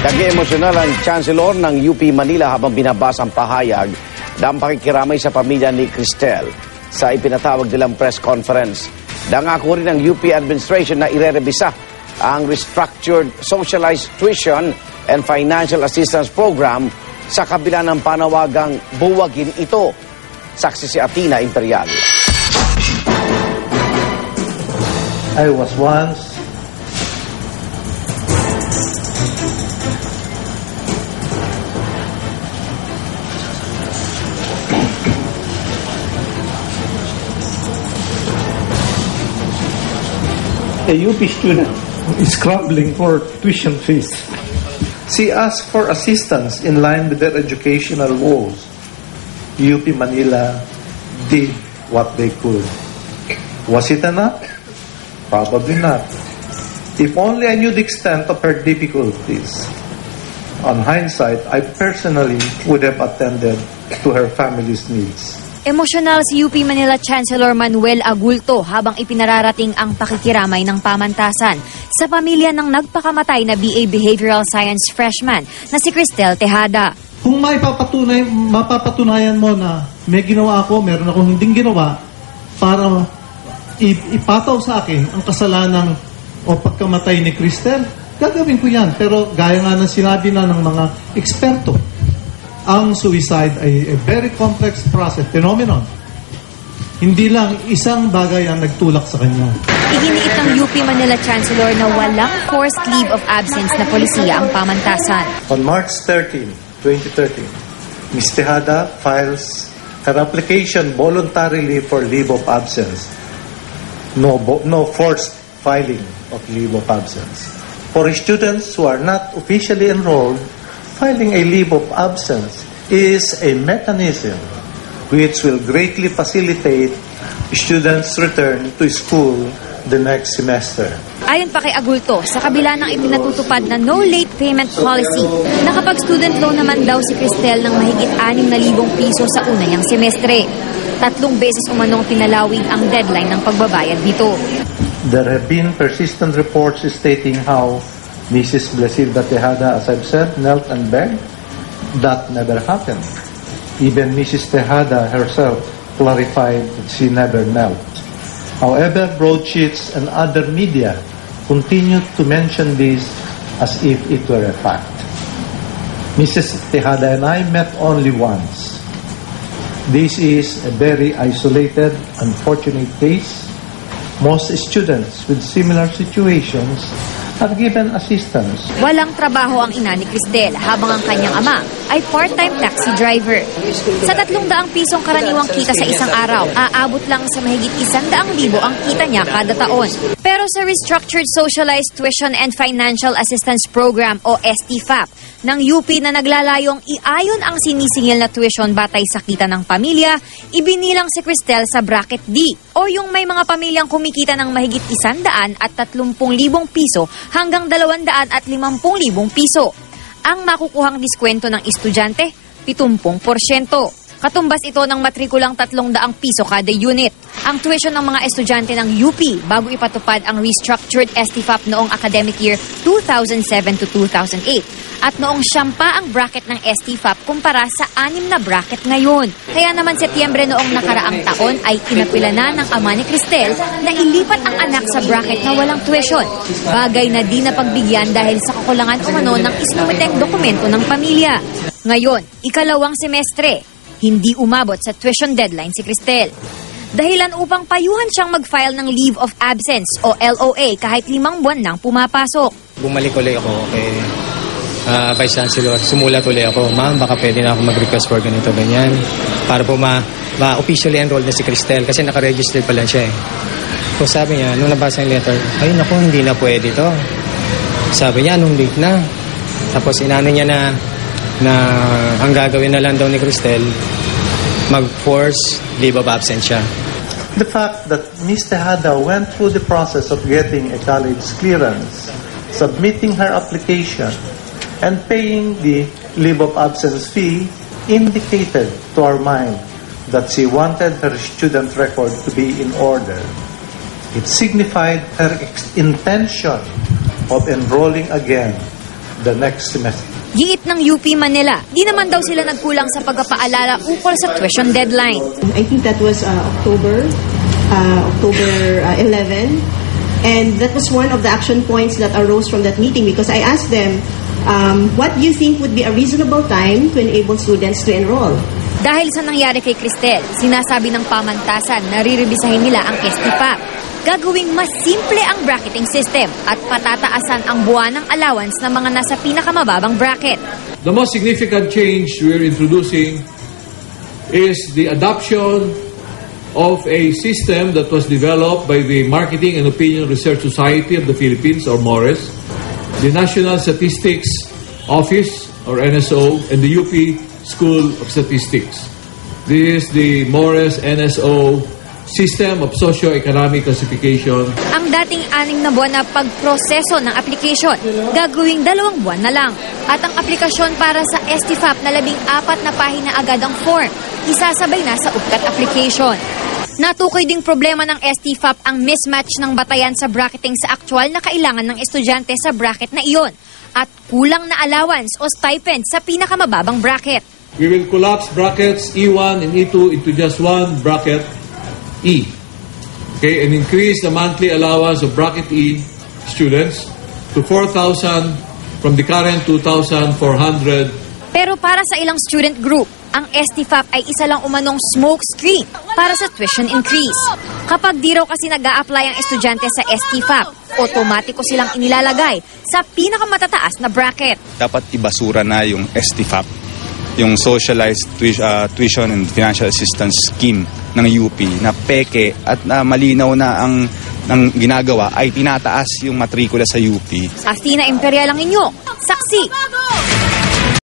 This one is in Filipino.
Naging emosyonal ang Chancellor ng UP Manila habang binabasa ang pahayag ng pakikiramay sa pamilya ni Cristel sa ipinatawag nilang press conference. Nangako rin ng UP administration na irerebisa ang restructured socialized tuition and financial assistance program sa kabila ng panawagang buwagin ito. Saksi si Athena Imperial. I was once a UP student who is scrambling for tuition fees. She asked for assistance in line with their educational woes. UP Manila did what they could. Was it enough? Probably not. If only I knew the extent of her difficulties. On hindsight, I personally would have attended to her family's needs. Emosyonal si UP Manila Chancellor Manuel Agulto habang ipinararating ang pakikiramay ng pamantasan sa pamilya ng nagpakamatay na BA Behavioral Science freshman na si Cristel Tejada. Kung mapapatunayan mo na may ginawa ako, meron akong hinding ginawa para ipataw sa akin ang kasalanan o pagkamatay ni Cristel, gagawin ko yan. Pero gaya nga ng sinabi na ng mga eksperto, ang suicide ay a very complex process, phenomenon. Hindi lang isang bagay ang nagtulak sa kanya. Iginiit ng UP Manila Chancellor na walang forced leave of absence na polisiya ang pamantasan. On March 13, 2013, Ms. Tejada files her application voluntarily for leave of absence. No forced filing of leave of absence. For students who are not officially enrolled, filing a leave of absence is a mechanism which will greatly facilitate students' return to school the next semester. Ayon pa kay Agulto, sa kabila ng ipinatutupad na no late payment policy, nakapag-student loan naman daw si Cristel ng mahigit 6,000 piso sa una niyang semestre. 3 beses umanong pinalawig ang deadline ng pagbabayad dito. There have been persistent reports stating how Mrs. Blesilda Tejada, as I've said, knelt and begged. That never happened. Even Mrs. Tejada herself clarified that she never knelt. However, broadsheets and other media continued to mention this as if it were a fact. Mrs. Tejada and I met only once. This is a very isolated, unfortunate case. Most students with similar situations are given assistance. Walang trabaho ang ina ni Cristel habang ang kanyang ama ay part-time taxi driver. Sa 300 pisong karaniwang kita sa isang araw, aabot lang sa mahigit 100,000 ang kita niya kada taon. Pero sa Restructured Socialized Tuition and Financial Assistance Program o STFAP ng UP na naglalayong iayon ang sinisingil na tuition batay sa kita ng pamilya, ibinilang si Cristel sa bracket D o yung may mga pamilyang kumikita ng mahigit 130,000 piso hanggang 250,000 piso. Ang makukuhang diskwento ng estudyante, 70%. Katumbas ito ng matrikulang 300 piso kada unit. Ang tuition ng mga estudyante ng UP bago ipatupad ang restructured STFAP noong academic year 2007 to 2008. At noong 10 ang bracket ng STFAP kumpara sa 6 na bracket ngayon. Kaya naman Setyembre noong nakaraang taon ay inapila na ng ama ni Cristel na ilipat ang anak sa bracket na walang tuition. Bagay na di napagbigyan dahil sa kakulangan umano ng isinumiteng dokumento ng pamilya. Ngayon, 2nd semestre, hindi umabot sa tuition deadline si Cristel. Dahilan upang payuhan siyang mag-file ng leave of absence o LOA kahit 5 buwan nang pumapasok. Bumalik ulit ako kay Vice Chancellor. Sumulat ulit ako, ma'am, baka pwede na ako mag-request for ganito, ganyan. Para po ma-officially enrolled na si Cristel kasi nakaregister pa lang siya eh. So sabi niya, nung nabasa yung letter, ay naku, hindi na pwede to. Sabi niya, anong late na? Tapos inano niya na ang gagawin na lang daw ni Cristel, mag-force leave of absence siya. The fact that Ms. Tejada went through the process of getting a college clearance, submitting her application, and paying the leave of absence fee indicated to our mind that she wanted her student record to be in order. It signified her intention of enrolling again the next semester. Giit ng UP Manila, di naman daw sila nagkulang sa pagpapaalala ukol sa tuition deadline. I think that was October 11. And that was one of the action points that arose from that meeting because I asked them, what do you think would be a reasonable time to enable students to enroll? Dahil sa nangyari kay Cristel, sinasabi ng pamantasan na riribisahin nila ang STPAP. Gagawing mas simple ang bracketing system at patataasan ang buwanang allowance ng mga nasa pinakamababang bracket. The most significant change we're introducing is the adoption of a system that was developed by the Marketing and Opinion Research Society of the Philippines, or MORES, the National Statistics Office, or NSO, and the UP School of Statistics. This is the MORES NSO System of Socio-Economic Classification. Ang dating 6 na buwan na pagproseso ng application, gagawing 2 buwan na lang. At ang aplikasyon para sa STFAP na 14 na pahina agad ang form, isasabay na sa UPCAT application. Natukoy ding problema ng STFAP ang mismatch ng batayan sa bracketing sa aktual na kailangan ng estudyante sa bracket na iyon at kulang na allowance o stipend sa pinakamababang bracket. We will collapse brackets E1 and E2 into just one bracket, E. Okay, and increase the monthly allowance of bracket E students to 4,000 from the current 2,400. Pero para sa ilang student group, ang STFAP ay isa lang umanong smoke screen para sa tuition increase. Kapag di raw kasi nag-a-apply ang estudyante sa STFAP, otomatiko silang inilalagay sa pinakamatataas na bracket. Dapat ibasura na yung STFAP, yung Socialized Tuition and Financial Assistance Scheme ng UP na peke at malinaw na ang ginagawa ay tinataas yung matrikula sa UP. Athena Imperial ang inyo, saksi